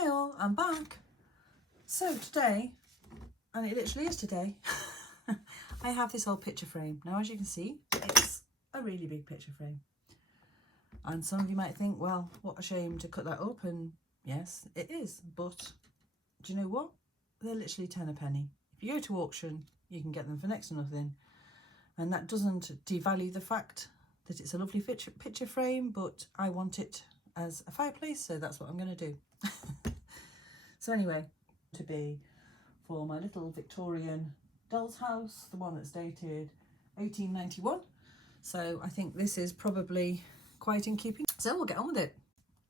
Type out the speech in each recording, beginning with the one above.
Hi all, I'm back. So today, and it literally is today, I have this old picture frame. Now as you can see, it's a really big picture frame. And some of you might think, well, what a shame to cut that up, and yes, it is. But do you know what? They're literally 10 a penny. If you go to auction, you can get them for next to nothing. And that doesn't devalue the fact that it's a lovely picture frame, but I want it as a fireplace, so that's what I'm going to do. So anyway, to be for my little Victorian doll's house, the one that's dated 1891. So I think this is probably quite in keeping. So we'll get on with it.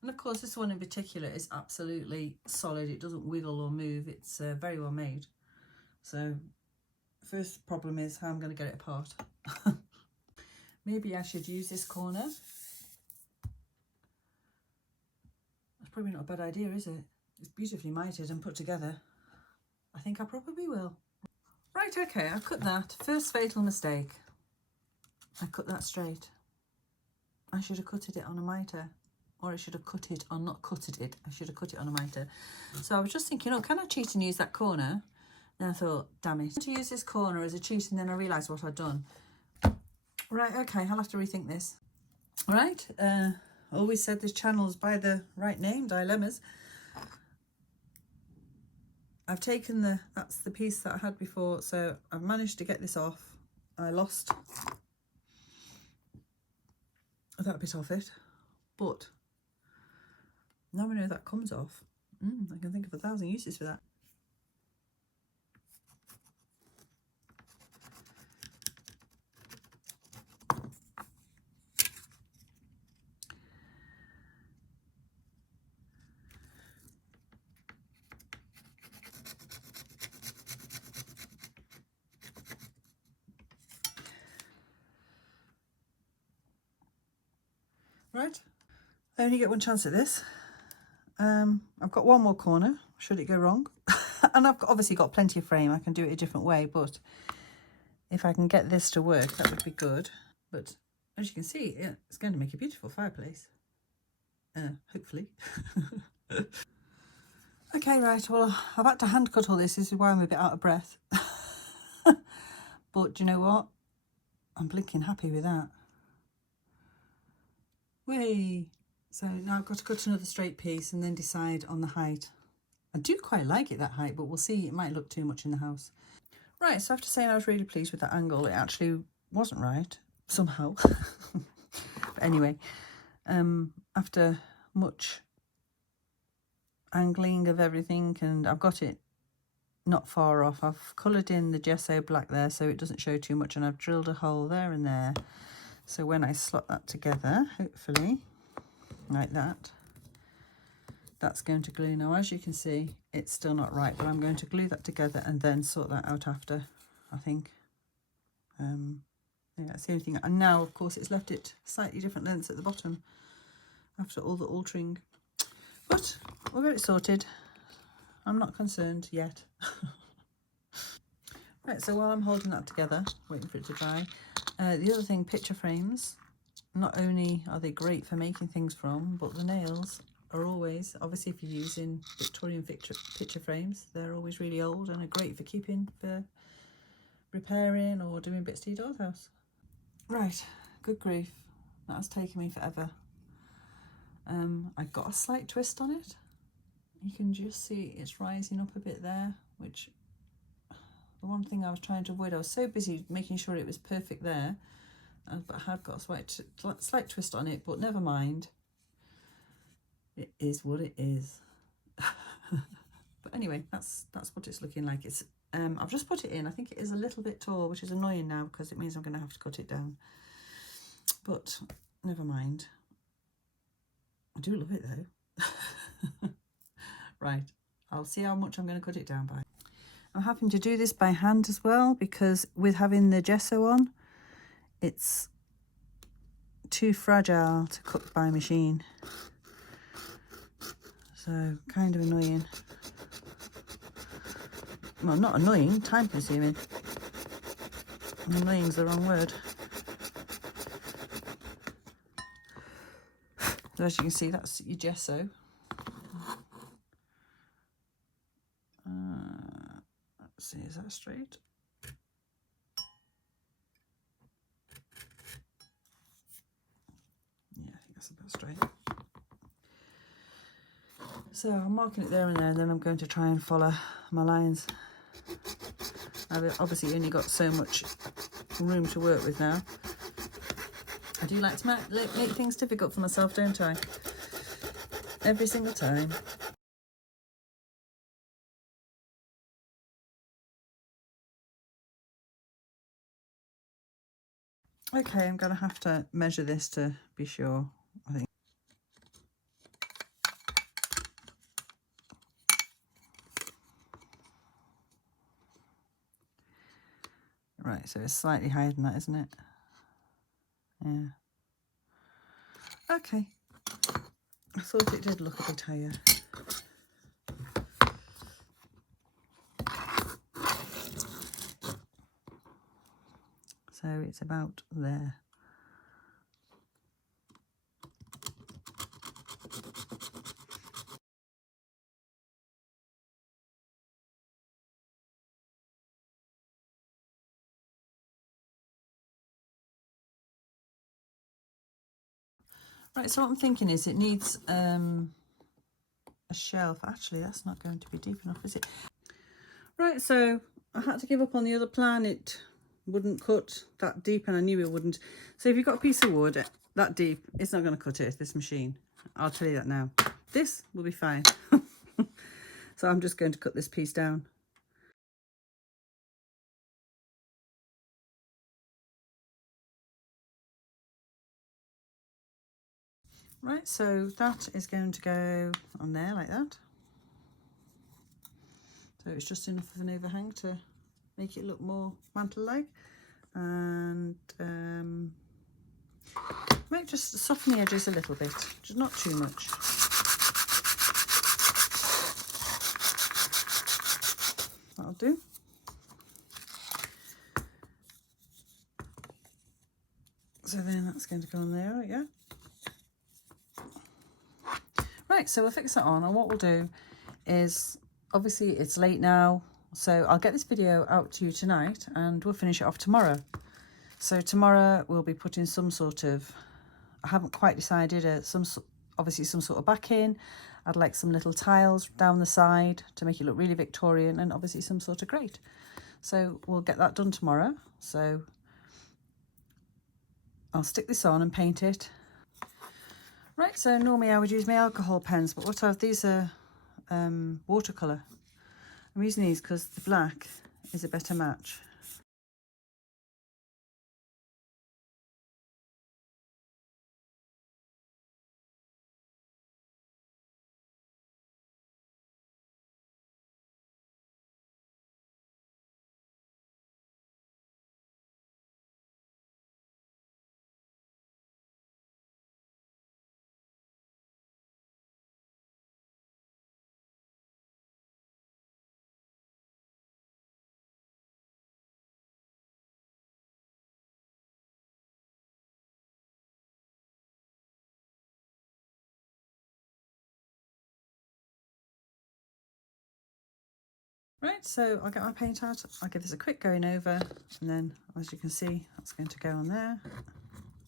And of course this one in particular is absolutely solid. It doesn't wiggle or move. It's very well made. So first problem is how I'm going to get it apart. Maybe I should use this corner. That's probably not a bad idea, is it? It's beautifully mited and put together. I think I probably will. Right, okay, I cut that. First fatal mistake. I cut that straight. I should have cutted it on a mitre. Or I should have cut it, or not cutted it. I should have cut it on a mitre. So I was just thinking, oh, can I cheat and use that corner? Then I thought, damn it. To use this corner as a cheat, and then I realised what I'd done. Right, okay, I'll have to rethink this. Right, always said this channel's by the right name, Dilemmas. I've taken that's the piece that I had before, so I've managed to get this off. I lost that bit off it, but now I know that comes off. I can think of 1,000 uses for that. Right, I only get one chance at this. I've got one more corner, should it go wrong. And I've obviously got plenty of frame, I can do it a different way, but if I can get this to work, that would be good. But as you can see, it's going to make a beautiful fireplace. Hopefully. Okay, right, well, I've had to hand cut all this. This is why I'm a bit out of breath. But do you know what? I'm blinking happy with that. Whee! So now I've got to cut another straight piece and then decide on the height. I do quite like it, that height, but we'll see. It might look too much in the house. Right, so after saying I was really pleased with that angle, it actually wasn't right, somehow. But anyway, after much angling of everything, and I've got it not far off. I've coloured in the gesso black there so it doesn't show too much, and I've drilled a hole there and there. So when I slot that together, hopefully, like that, that's going to glue. Now, as you can see, it's still not right, but I'm going to glue that together and then sort that out after, I think. Yeah, that's the only thing. And now, of course, it's left it slightly different lengths at the bottom after all the altering. But we'll get it sorted. I'm not concerned yet. Right, so while I'm holding that together, waiting for it to dry, the other thing, picture frames, not only are they great for making things from, but the nails are always, obviously if you're using Victorian picture frames, they're always really old and are great for keeping, for repairing or doing bits to your doll's house. Right, good grief, that has taken me forever. I got a slight twist on it. You can just see it's rising up a bit there, which the one thing I was trying to avoid. I was so busy making sure it was perfect there, but I had got a slight twist on it, but never mind. It is what it is. But anyway, that's what it's looking like. It's I've just put it in. I think it is a little bit tall, which is annoying now because it means I'm going to have to cut it down. But never mind. I do love it though. Right, I'll see how much I'm going to cut it down by. I'm having to do this by hand as well because with having the gesso on, it's too fragile to cut by machine. So kind of annoying. Well, not annoying, time consuming. Annoying's the wrong word. So as you can see, that's your gesso. See, is that straight? Yeah, I think that's about straight. So I'm marking it there and there, and then I'm going to try and follow my lines. I've obviously only got so much room to work with now. I do like to make things difficult for myself, don't I? Every single time. Okay, I'm going to have to measure this to be sure, I think. Right, so it's slightly higher than that, isn't it? Yeah. Okay. I thought it did look a bit higher. So it's about there. Right, so what I'm thinking is it needs a shelf. Actually, that's not going to be deep enough, is it? Right, so I had to give up on the other plan. It wouldn't cut that deep, and I knew it wouldn't. So if you've got a piece of wood that deep, it's not going to cut it, this machine. I'll tell you that now. This will be fine. So I'm just going to cut this piece down. Right, so that is going to go on there like that. So it's just enough of an overhang to make it look more mantle-like. And might just soften the edges a little bit, just not too much. That'll do. So then that's going to go on there, yeah. Right, so we'll fix that on, and what we'll do is, obviously it's late now, so I'll get this video out to you tonight and we'll finish it off tomorrow. So tomorrow we'll be putting some sort of, I haven't quite decided, obviously some sort of backing. I'd like some little tiles down the side to make it look really Victorian, and obviously some sort of grate. So we'll get that done tomorrow. So I'll stick this on and paint it. Right, so normally I would use my alcohol pens, but what I've, these are watercolour. I'm using these because the black is a better match. Right, so I'll get my paint out, I'll give this a quick going over, and then as you can see, that's going to go on there,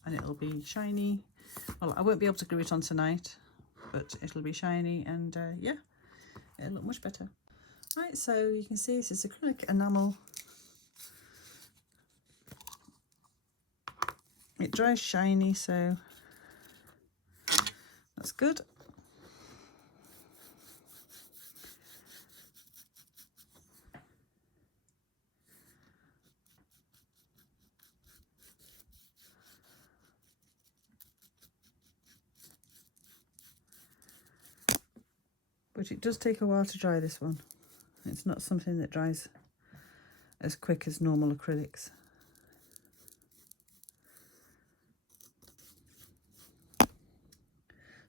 and it'll be shiny. Well, I won't be able to glue it on tonight, but it'll be shiny, and yeah, it'll look much better. Right, so you can see this is acrylic enamel. It dries shiny, so that's good. But it does take a while to dry, this one. It's not something that dries as quick as normal acrylics.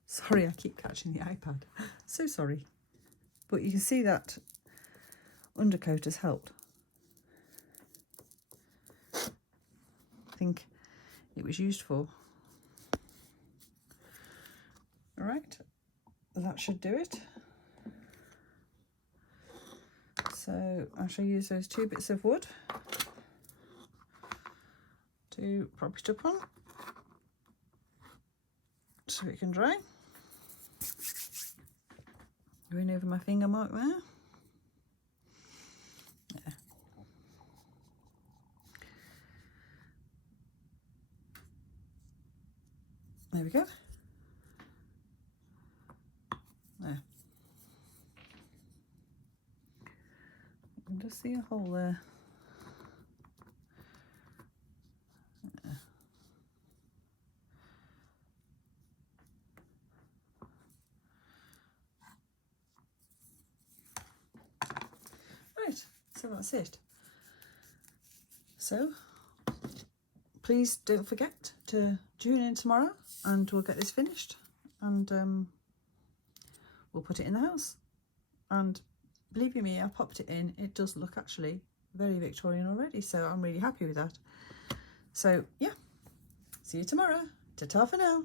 Sorry, I keep catching the iPad. So sorry. But you can see that undercoat has helped. I think it was used for. All right, that should do it. So I shall use those 2 bits of wood to prop it up on so it can dry. Going over my finger mark there. Yeah. There we go. There. You can just see a hole there. Yeah. Right, so that's it. So please don't forget to tune in tomorrow and we'll get this finished, and we'll put it in the house. And believe you me, I popped it in. It does look actually very Victorian already, so I'm really happy with that. So yeah, see you tomorrow. Ta-ta for now.